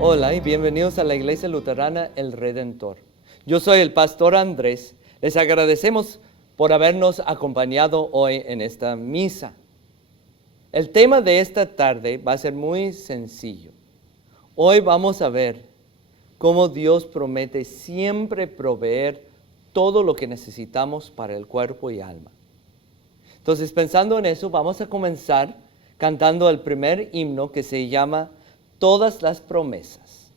Hola y bienvenidos a la Iglesia Luterana El Redentor. Yo soy el pastor Andrés. Les agradecemos por habernos acompañado hoy en esta misa. El tema de esta tarde va a ser muy sencillo. Hoy vamos a ver cómo Dios promete siempre proveer todo lo que necesitamos para el cuerpo y alma. Entonces, pensando en eso, vamos a comenzar cantando el primer himno que se llama Todas las promesas.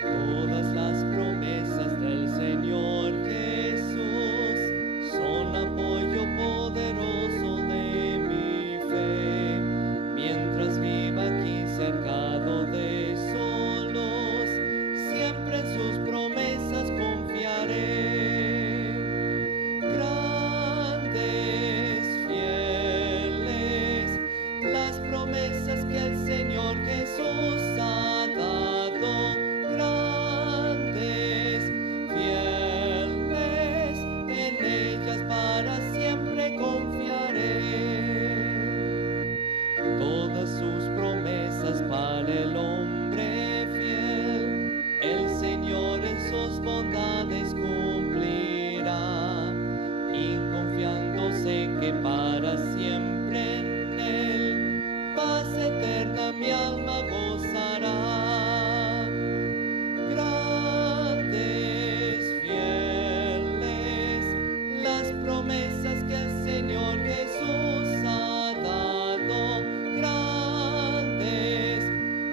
Todas las promesas del Señor Jesús son apoyo poderoso de mi fe. Mientras viva aquí cercado de solos, siempre en sus promesas confiaré. Grandes, fieles, las promesas que el Señor Jesús ha dado. Grandes, fieles, en ellas para siempre confiaré. Todas sus promesas para el hombre fiel, el Señor en sus bondades cumplirá, y confiándose que para siempre en Él paz eterna mi alma gozará. Grandes, fieles, las promesas que el Señor Jesús ha dado. Grandes,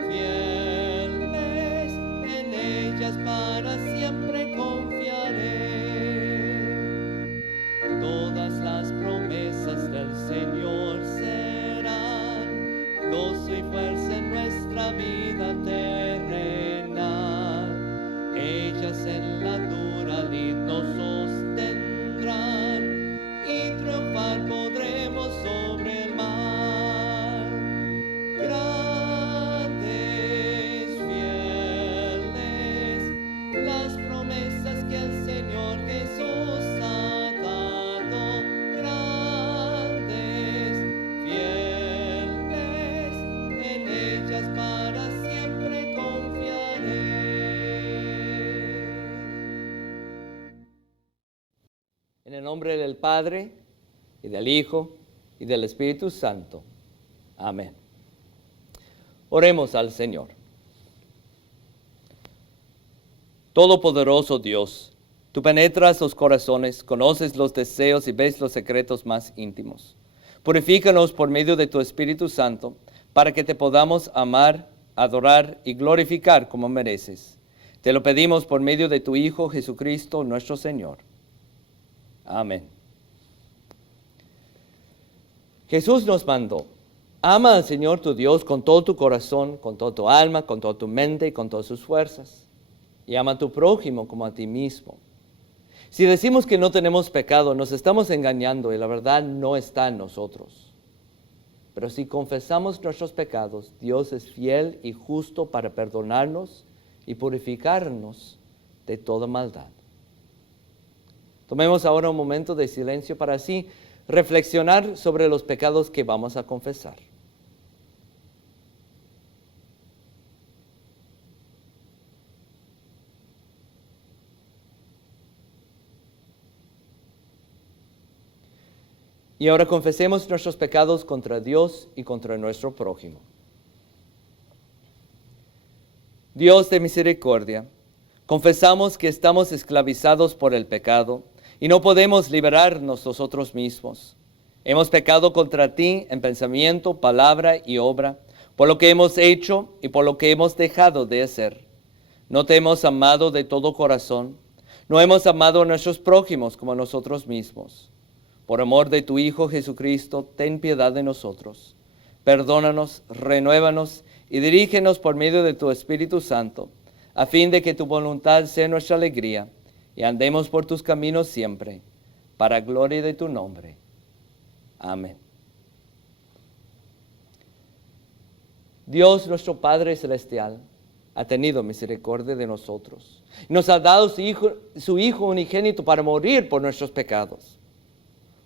fieles, en ellas para siempre confiaré. Todas las promesas del Señor serán gozo y fuerza en nuestra vida terrenal. Ellas en la dura lid nos sostendrán y triunfar podremos sobre el mal. Grandes, fieles, las promesas que el Señor Jesús ha dado. Grandes, fieles, en ellas para siempre confiaré. En el nombre del Padre, y del Hijo, y del Espíritu Santo. Amén. Oremos al Señor. Todopoderoso Dios, tú penetras los corazones, conoces los deseos y ves los secretos más íntimos. Purifícanos por medio de tu Espíritu Santo, para que te podamos amar, adorar y glorificar como mereces. Te lo pedimos por medio de tu Hijo Jesucristo, nuestro Señor. Amén. Jesús nos mandó: ama al Señor tu Dios con todo tu corazón, con toda tu alma, con toda tu mente y con todas sus fuerzas. Y ama a tu prójimo como a ti mismo. Si decimos que no tenemos pecado, nos estamos engañando y la verdad no está en nosotros. Pero si confesamos nuestros pecados, Dios es fiel y justo para perdonarnos y purificarnos de toda maldad. Tomemos ahora un momento de silencio para así reflexionar sobre los pecados que vamos a confesar. Y ahora confesemos nuestros pecados contra Dios y contra nuestro prójimo. Dios de misericordia, confesamos que estamos esclavizados por el pecado y no podemos liberarnos nosotros mismos. Hemos pecado contra ti en pensamiento, palabra y obra, por lo que hemos hecho y por lo que hemos dejado de hacer. No te hemos amado de todo corazón, no hemos amado a nuestros prójimos como a nosotros mismos. Por amor de tu Hijo Jesucristo, ten piedad de nosotros. Perdónanos, renuévanos y dirígenos por medio de tu Espíritu Santo, a fin de que tu voluntad sea nuestra alegría y andemos por tus caminos siempre, para gloria de tu nombre. Amén. Dios nuestro Padre Celestial ha tenido misericordia de nosotros. Nos ha dado su Hijo unigénito para morir por nuestros pecados.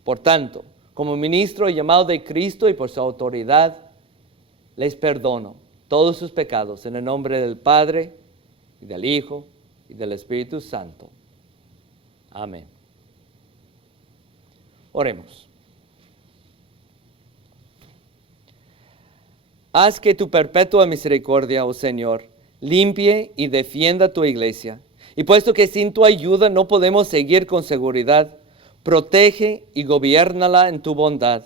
Por tanto, como ministro y llamado de Cristo y por su autoridad, les perdono todos sus pecados en el nombre del Padre, y del Hijo, y del Espíritu Santo. Amén. Oremos. Haz que tu perpetua misericordia, oh Señor, limpie y defienda tu iglesia. Y puesto que sin tu ayuda no podemos seguir con seguridad, protege y gobiérnala en tu bondad.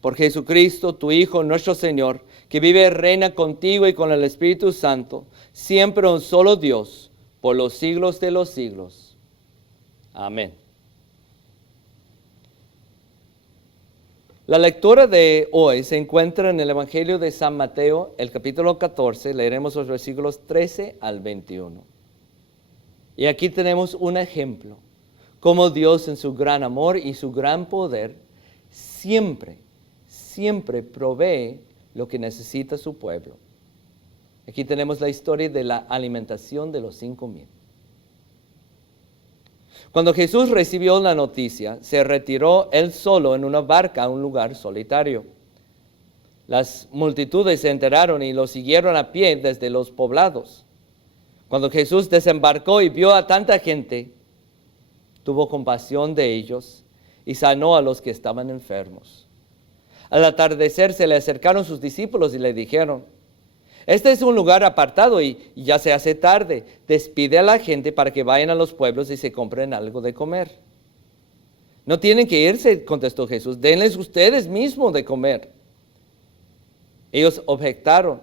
Por Jesucristo, tu Hijo, nuestro Señor, que vive y reina contigo y con el Espíritu Santo, siempre un solo Dios, por los siglos de los siglos. Amén. La lectura de hoy se encuentra en el Evangelio de San Mateo, el capítulo 14, leeremos los versículos 13 al 21. Y aquí tenemos un ejemplo, cómo Dios en su gran amor y su gran poder siempre provee lo que necesita su pueblo. Aquí tenemos la historia de la alimentación de los 5,000. Cuando Jesús recibió la noticia, se retiró él solo en una barca a un lugar solitario. Las multitudes se enteraron y lo siguieron a pie desde los poblados. Cuando Jesús desembarcó y vio a tanta gente, tuvo compasión de ellos y sanó a los que estaban enfermos. Al atardecer se le acercaron sus discípulos y le dijeron: este es un lugar apartado y ya se hace tarde. Despide a la gente para que vayan a los pueblos y se compren algo de comer. No tienen que irse, contestó Jesús. Denles ustedes mismos de comer. Ellos objetaron: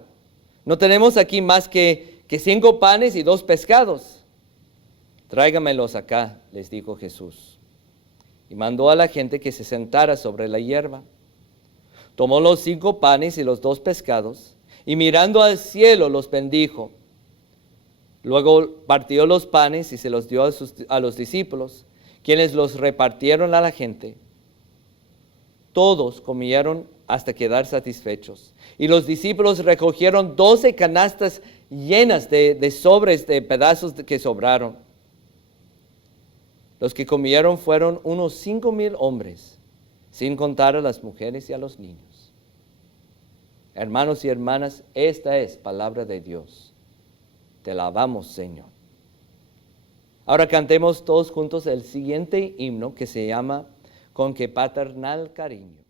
no tenemos aquí más que 5 panes y 2 pescados. Tráigamelos acá, les dijo Jesús. Y mandó a la gente que se sentara sobre la hierba. Tomó los 5 panes y los 2 pescados, y mirando al cielo los bendijo. Luego partió los panes y se los dio a los discípulos, quienes los repartieron a la gente. Todos comieron hasta quedar satisfechos. Y los discípulos recogieron 12 canastas llenas de sobres de pedazos que sobraron. Los que comieron fueron unos 5,000 hombres, sin contar a las mujeres y a los niños. Hermanos y hermanas, esta es palabra de Dios. Te alabamos, Señor. Ahora cantemos todos juntos el siguiente himno que se llama Con qué paternal cariño.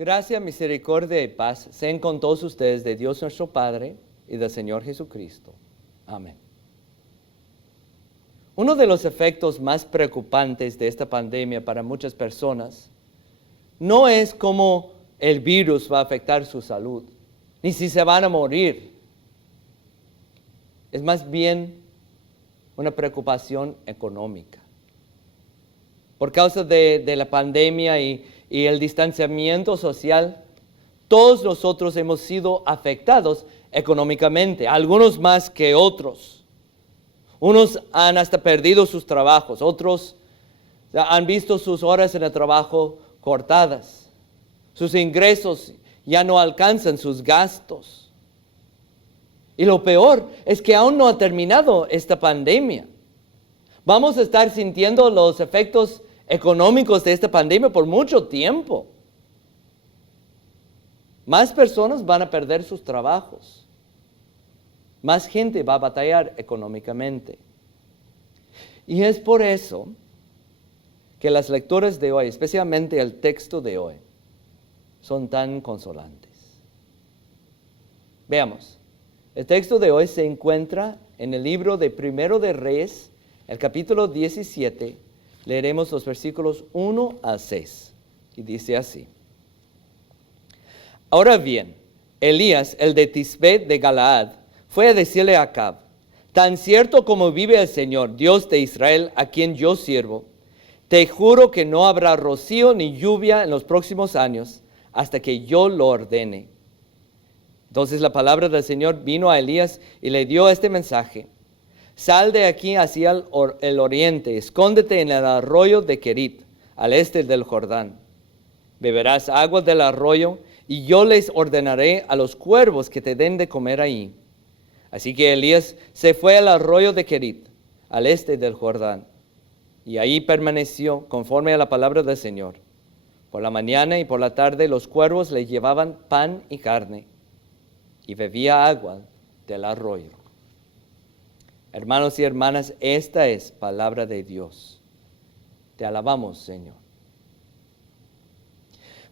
Gracia, misericordia y paz sean con todos ustedes de Dios nuestro Padre y del Señor Jesucristo. Amén. Uno de los efectos más preocupantes de esta pandemia para muchas personas no es cómo el virus va a afectar su salud, ni si se van a morir. Es más bien una preocupación económica. Por causa de la pandemia y el distanciamiento social, Todos nosotros hemos sido afectados económicamente, algunos más que otros. Unos han hasta perdido sus trabajos, otros han visto sus horas en el trabajo cortadas. Sus ingresos ya no alcanzan sus gastos. Y lo peor es que aún no ha terminado esta pandemia. Vamos a estar sintiendo los efectos económicos de esta pandemia por mucho tiempo. Más personas van a perder sus trabajos. Más gente va a batallar económicamente. Y es por eso que las lecturas de hoy, especialmente el texto de hoy, son tan consolantes. Veamos, el texto de hoy se encuentra en el libro de Primero de Reyes, el capítulo 17, leeremos los versículos 1 al 6, y dice así. Ahora bien, Elías, el de Tisbé de Galaad, fue a decirle a Acab, tan cierto como vive el Señor, Dios de Israel, a quien yo sirvo, te juro que no habrá rocío ni lluvia en los próximos años, hasta que yo lo ordene. Entonces la palabra del Señor vino a Elías y le dio este mensaje. Sal de aquí hacia el oriente, escóndete en el arroyo de Kerit, al este del Jordán. Beberás agua del arroyo, y yo les ordenaré a los cuervos que te den de comer ahí. Así que Elías se fue al arroyo de Kerit, al este del Jordán, y ahí permaneció conforme a la palabra del Señor. Por la mañana y por la tarde los cuervos le llevaban pan y carne, y bebía agua del arroyo. Hermanos y hermanas, esta es palabra de Dios. Te alabamos, Señor.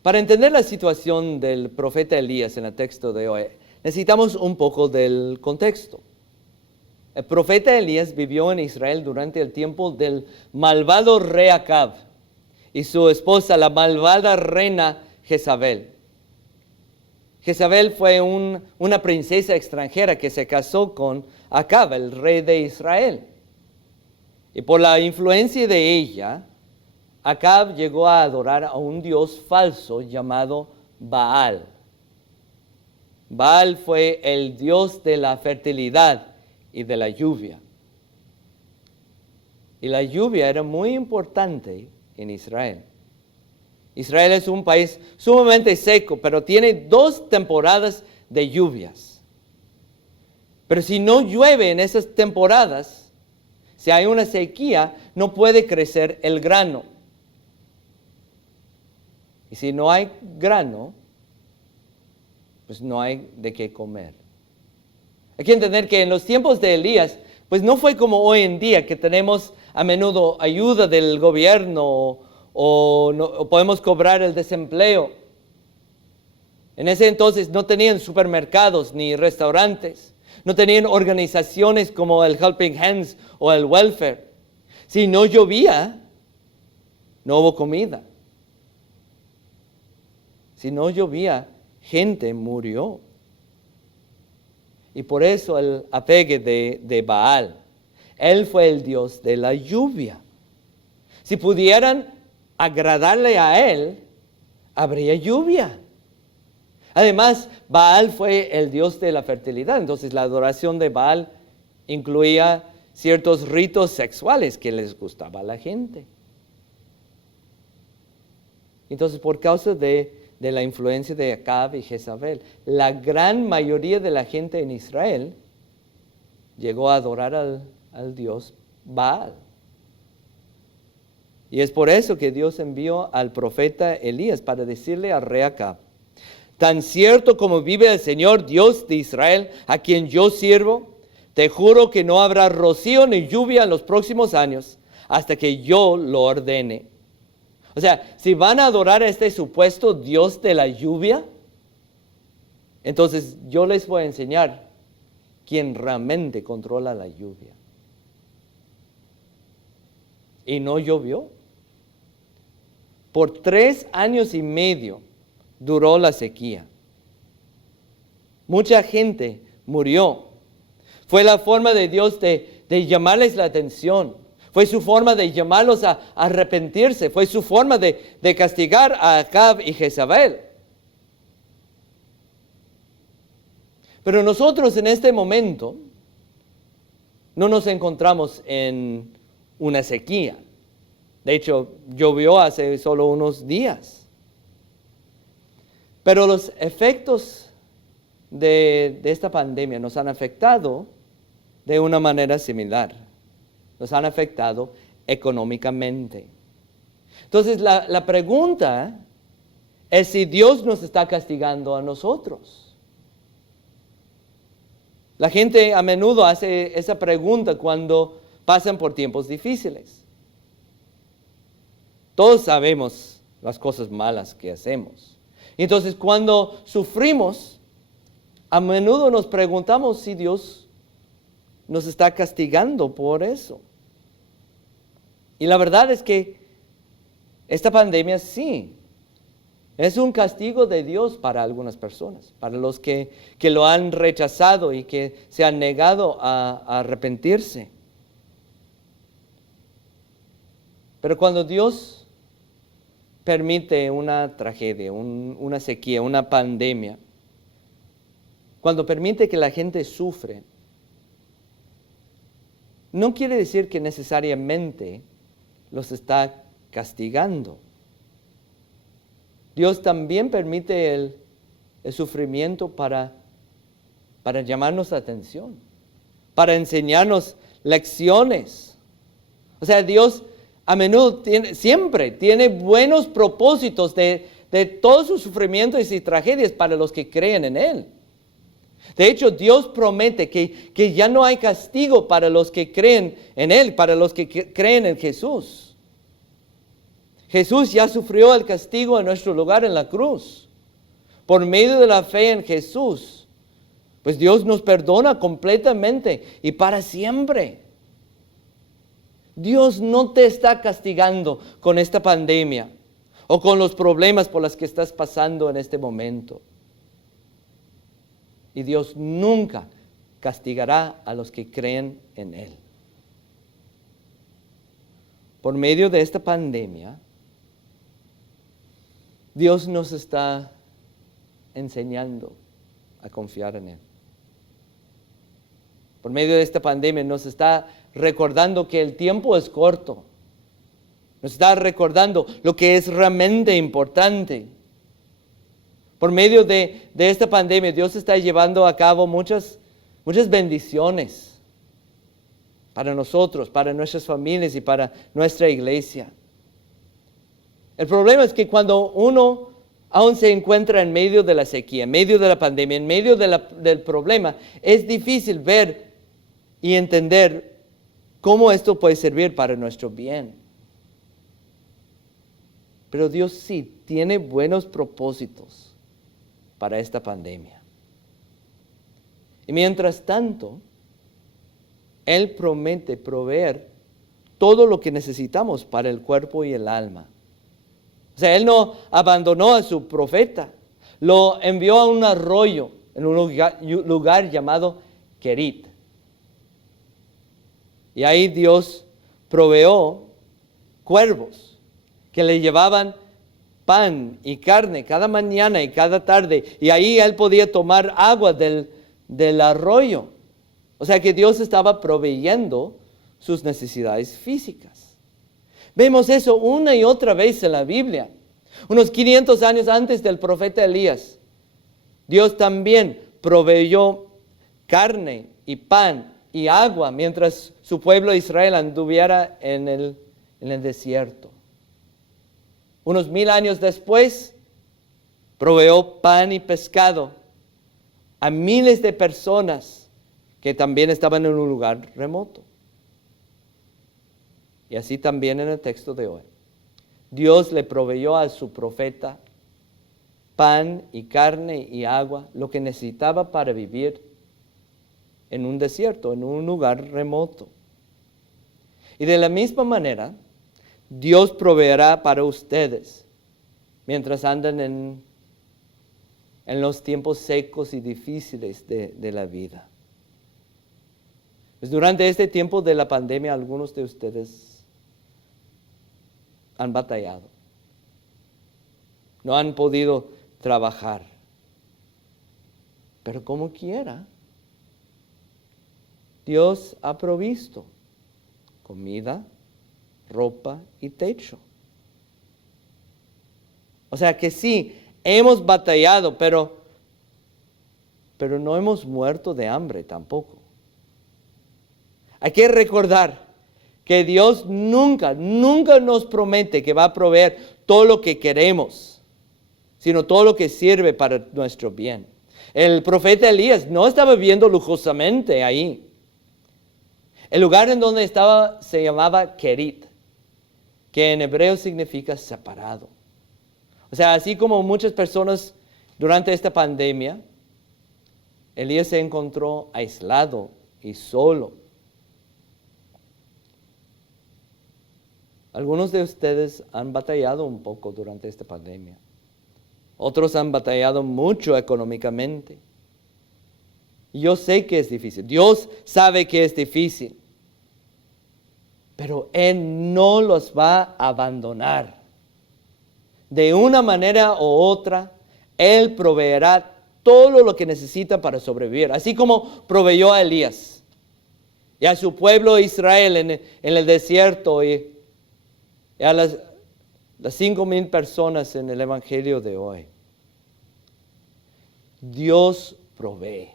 Para entender la situación del profeta Elías en el texto de hoy, necesitamos un poco del contexto. El profeta Elías vivió en Israel durante el tiempo del malvado rey Acab y su esposa, la malvada reina Jezabel. Jezabel fue una princesa extranjera que se casó con Acab, el rey de Israel. Y por la influencia de ella, Acab llegó a adorar a un dios falso llamado Baal. Baal fue el dios de la fertilidad y de la lluvia. Y la lluvia era muy importante en Israel. Israel es un país sumamente seco, pero tiene 2 temporadas de lluvias. Pero si no llueve en esas temporadas, si hay una sequía, no puede crecer el grano. Y si no hay grano, pues no hay de qué comer. Hay que entender que en los tiempos de Elías, pues no fue como hoy en día, que tenemos a menudo ayuda del gobierno o podemos cobrar el desempleo. En ese entonces no tenían supermercados ni restaurantes, no tenían organizaciones como el Helping Hands o el Welfare. Si no llovía, no hubo comida. Si no llovía, gente murió. Y por eso el apegue de Baal. Él fue el dios de la lluvia. Si pudieran agradarle a él, habría lluvia. Además, Baal fue el dios de la fertilidad. Entonces la adoración de Baal incluía ciertos ritos sexuales que les gustaba a la gente. Entonces, por causa de la influencia de Acab y Jezabel, la gran mayoría de la gente en Israel llegó a adorar al dios Baal. Y es por eso que Dios envió al profeta Elías para decirle al rey Acab, tan cierto como vive el Señor Dios de Israel, a quien yo sirvo, te juro que no habrá rocío ni lluvia en los próximos años hasta que yo lo ordene. O sea, si van a adorar a este supuesto Dios de la lluvia, entonces yo les voy a enseñar quién realmente controla la lluvia. Y no llovió. Por 3 años y medio duró la sequía. Mucha gente murió. Fue la forma de Dios de llamarles la atención. Fue su forma de llamarlos a arrepentirse. Fue su forma de castigar a Acab y Jezabel. Pero nosotros en este momento no nos encontramos en una sequía. De hecho, llovió hace solo unos días. Pero los efectos de esta pandemia nos han afectado de una manera similar. Nos han afectado económicamente. Entonces, la pregunta es si Dios nos está castigando a nosotros. La gente a menudo hace esa pregunta cuando pasan por tiempos difíciles. Todos sabemos las cosas malas que hacemos. Entonces, cuando sufrimos, a menudo nos preguntamos si Dios nos está castigando por eso. Y la verdad es que esta pandemia sí es un castigo de Dios para algunas personas, para los que lo han rechazado y que se han negado a arrepentirse. Pero cuando Dios permite una tragedia, una sequía, una pandemia, cuando permite que la gente sufre, no quiere decir que necesariamente los está castigando. Dios también permite el sufrimiento para llamarnos la atención, para enseñarnos lecciones. O sea, Dios a menudo siempre tiene buenos propósitos de todos sus sufrimientos y tragedias para los que creen en Él. De hecho, Dios promete que ya no hay castigo para los que creen en Él, para los que creen en Jesús. Jesús ya sufrió el castigo en nuestro lugar en la cruz. Por medio de la fe en Jesús, pues Dios nos perdona completamente y para siempre. Dios no te está castigando con esta pandemia o con los problemas por los que estás pasando en este momento. Y Dios nunca castigará a los que creen en Él. Por medio de esta pandemia, Dios nos está enseñando a confiar en Él. Por medio de esta pandemia nos está recordando que el tiempo es corto. Nos está recordando lo que es realmente importante. Por medio de esta pandemia, Dios está llevando a cabo muchas bendiciones para nosotros, para nuestras familias y para nuestra iglesia. El problema es que cuando uno aún se encuentra en medio de la sequía, en medio de la pandemia, en medio del problema, es difícil ver y entender cómo esto puede servir para nuestro bien. Pero Dios sí tiene buenos propósitos para esta pandemia. Y mientras tanto, Él promete proveer todo lo que necesitamos para el cuerpo y el alma. O sea, Él no abandonó a su profeta, lo envió a un arroyo en un lugar llamado Kerit. Y ahí Dios proveó cuervos que le llevaban pan y carne cada mañana y cada tarde. Y ahí él podía tomar agua del arroyo. O sea que Dios estaba proveyendo sus necesidades físicas. Vemos eso una y otra vez en la Biblia. Unos 500 años antes del profeta Elías, Dios también proveyó carne y pan y agua mientras su pueblo Israel anduviera en el desierto. Unos 1000 años después, proveyó pan y pescado a miles de personas que también estaban en un lugar remoto. Y así también en el texto de hoy. Dios le proveyó a su profeta pan y carne y agua, lo que necesitaba para vivir en un desierto, en un lugar remoto. Y de la misma manera, Dios proveerá para ustedes mientras andan en los tiempos secos y difíciles de la vida. Pues durante este tiempo de la pandemia, algunos de ustedes han batallado. No han podido trabajar. Pero como quiera, Dios ha provisto comida, ropa y techo. O sea que sí, hemos batallado, pero no hemos muerto de hambre tampoco. Hay que recordar que Dios nunca nos promete que va a proveer todo lo que queremos, sino todo lo que sirve para nuestro bien. El profeta Elías no estaba viviendo lujosamente ahí. El lugar en donde estaba se llamaba Kerit, que en hebreo significa separado. O sea, así como muchas personas durante esta pandemia, Elías se encontró aislado y solo. Algunos de ustedes han batallado un poco durante esta pandemia. Otros han batallado mucho económicamente. Y yo sé que es difícil. Dios sabe que es difícil. Pero Él no los va a abandonar. De una manera u otra, Él proveerá todo lo que necesita para sobrevivir. Así como proveyó a Elías y a su pueblo Israel en el desierto y a las 5,000 personas en el evangelio de hoy. Dios provee.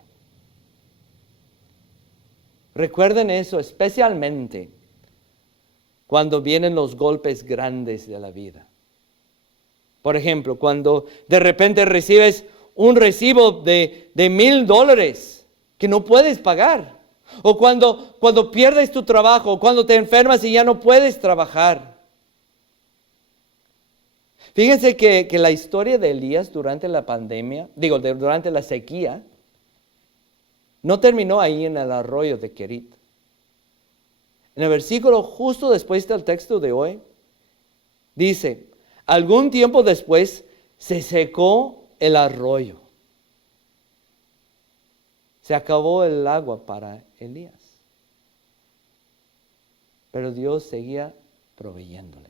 Recuerden eso especialmente cuando vienen los golpes grandes de la vida. Por ejemplo, cuando de repente recibes un recibo de $1,000 que no puedes pagar. O cuando pierdes tu trabajo, o cuando te enfermas y ya no puedes trabajar. Fíjense que la historia de Elías durante la pandemia, durante la sequía, no terminó ahí en el arroyo de Kerit. En el versículo justo después del texto de hoy, dice, algún tiempo después se secó el arroyo. Se acabó el agua para Elías. Pero Dios seguía proveyéndole.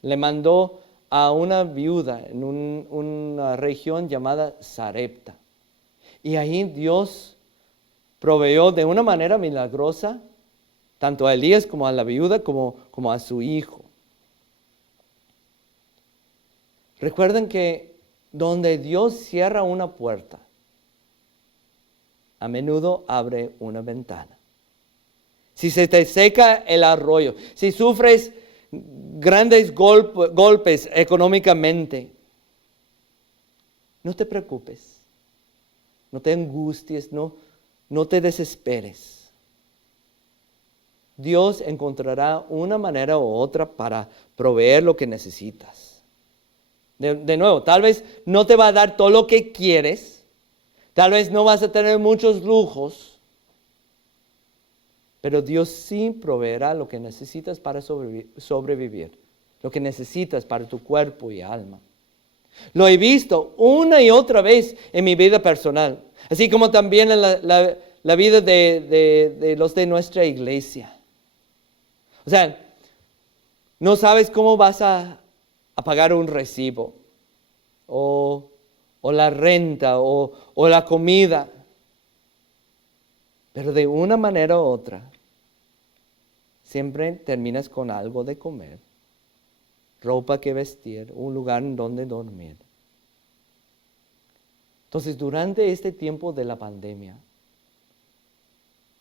Le mandó a una viuda en una región llamada Sarepta. Y ahí Dios proveyó de una manera milagrosa tanto a Elías como a la viuda como a su hijo. Recuerden que donde Dios cierra una puerta, a menudo abre una ventana. Si se te seca el arroyo, si sufres grandes golpes económicamente, no te preocupes, no te angusties, no te desesperes. Dios encontrará una manera u otra para proveer lo que necesitas. De nuevo, tal vez no te va a dar todo lo que quieres, tal vez no vas a tener muchos lujos, pero Dios sí proveerá lo que necesitas para sobrevivir, lo que necesitas para tu cuerpo y alma. Lo he visto una y otra vez en mi vida personal, así como también en la vida de los de nuestra iglesia. O sea, no sabes cómo vas a pagar un recibo, o la renta, o la comida. Pero de una manera u otra, siempre terminas con algo de comer, ropa que vestir, un lugar en donde dormir. Entonces, durante este tiempo de la pandemia,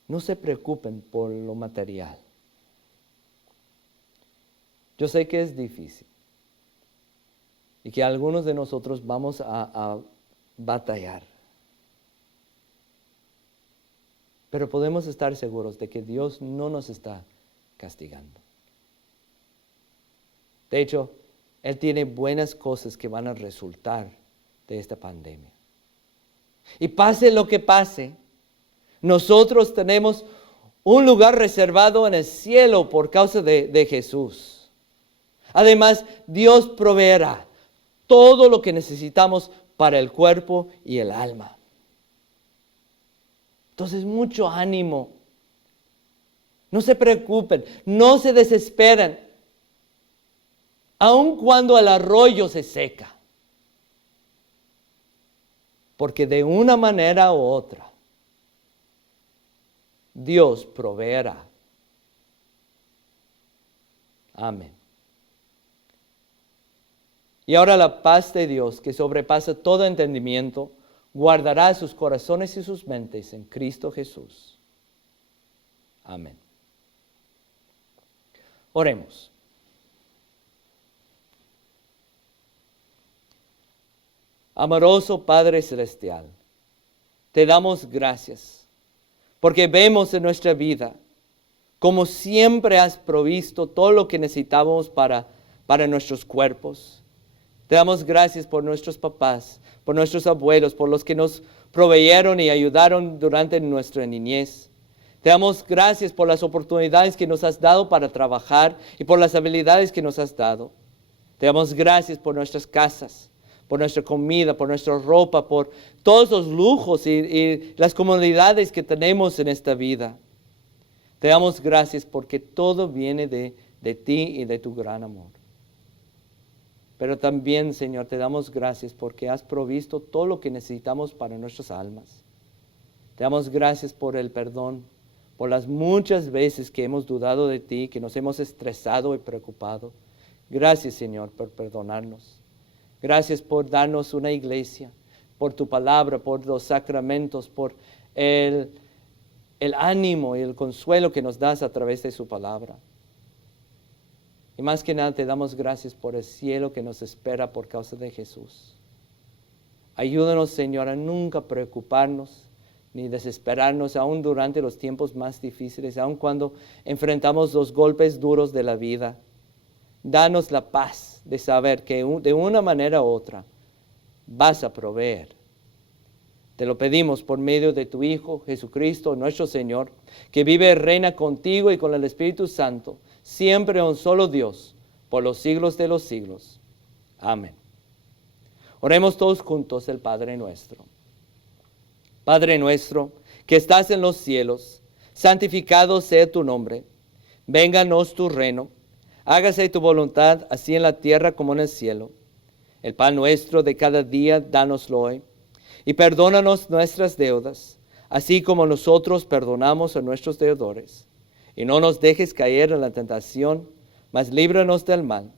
no se preocupen por lo material. Yo sé que es difícil y que algunos de nosotros vamos a batallar. Pero podemos estar seguros de que Dios no nos está castigando. De hecho, Él tiene buenas cosas que van a resultar de esta pandemia. Y pase lo que pase, nosotros tenemos un lugar reservado en el cielo por causa de Jesús. Además, Dios proveerá todo lo que necesitamos para el cuerpo y el alma. Entonces, mucho ánimo. No se preocupen, no se desesperen, aun cuando el arroyo se seca. porque de una manera u otra, Dios proveerá. Amén. Y ahora la paz de Dios, que sobrepasa todo entendimiento, guardará sus corazones y sus mentes en Cristo Jesús. Amén. Oremos. Amoroso Padre Celestial, te damos gracias porque vemos en nuestra vida como siempre has provisto todo lo que necesitamos para nuestros cuerpos. Te damos gracias por nuestros papás, por nuestros abuelos, por los que nos proveyeron y ayudaron durante nuestra niñez. Te damos gracias por las oportunidades que nos has dado para trabajar y por las habilidades que nos has dado. Te damos gracias por nuestras casas, por nuestra comida, por nuestra ropa, por todos los lujos y las comodidades que tenemos en esta vida. Te damos gracias porque todo viene de ti y de tu gran amor. Pero también, Señor, te damos gracias porque has provisto todo lo que necesitamos para nuestras almas. Te damos gracias por el perdón, por las muchas veces que hemos dudado de ti, que nos hemos estresado y preocupado. Gracias, Señor, por perdonarnos. Gracias por darnos una iglesia, por tu palabra, por los sacramentos, por el ánimo y el consuelo que nos das a través de su palabra. Y más que nada te damos gracias por el cielo que nos espera por causa de Jesús. Ayúdanos, Señor, a nunca preocuparnos ni desesperarnos, aún durante los tiempos más difíciles, aún cuando enfrentamos los golpes duros de la vida. Danos la paz de saber que de una manera u otra vas a proveer. Te lo pedimos por medio de tu Hijo, Jesucristo, nuestro Señor, que vive y reina contigo y con el Espíritu Santo, siempre un solo Dios, por los siglos de los siglos. Amén. Oremos todos juntos el Padre nuestro. Padre nuestro, que estás en los cielos, santificado sea tu nombre. Vénganos tu reino. Hágase tu voluntad, así en la tierra como en el cielo. El pan nuestro de cada día, dánoslo hoy. Y perdónanos nuestras deudas, así como nosotros perdonamos a nuestros deudores. Y no nos dejes caer en la tentación, mas líbranos del mal.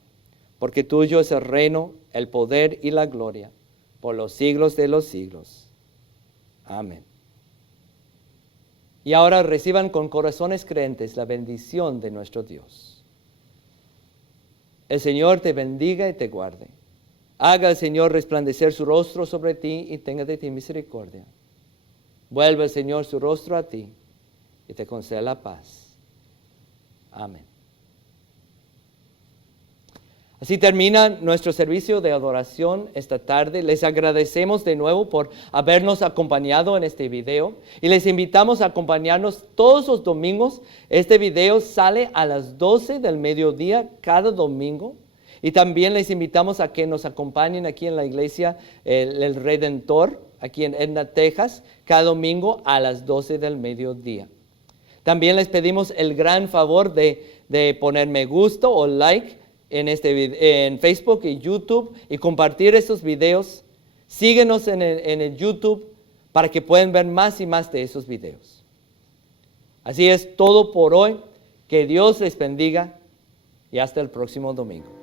Porque tuyo es el reino, el poder y la gloria, por los siglos de los siglos. Amén. Y ahora reciban con corazones creyentes la bendición de nuestro Dios. El Señor te bendiga y te guarde. Haga el Señor resplandecer su rostro sobre ti y tenga de ti misericordia. Vuelva el Señor su rostro a ti y te conceda la paz. Amén. Así termina nuestro servicio de adoración esta tarde. Les agradecemos de nuevo por habernos acompañado en este video y les invitamos a acompañarnos todos los domingos. Este video sale a las 12 del mediodía cada domingo y también les invitamos a que nos acompañen aquí en la iglesia el Redentor, aquí en Edna, Texas, cada domingo a las 12 del mediodía. También les pedimos el gran favor de poner me gusta o like en Facebook y YouTube y compartir estos videos. Síguenos en el YouTube para que puedan ver más y más de esos videos. Así es todo por hoy. Que Dios les bendiga y hasta el próximo domingo.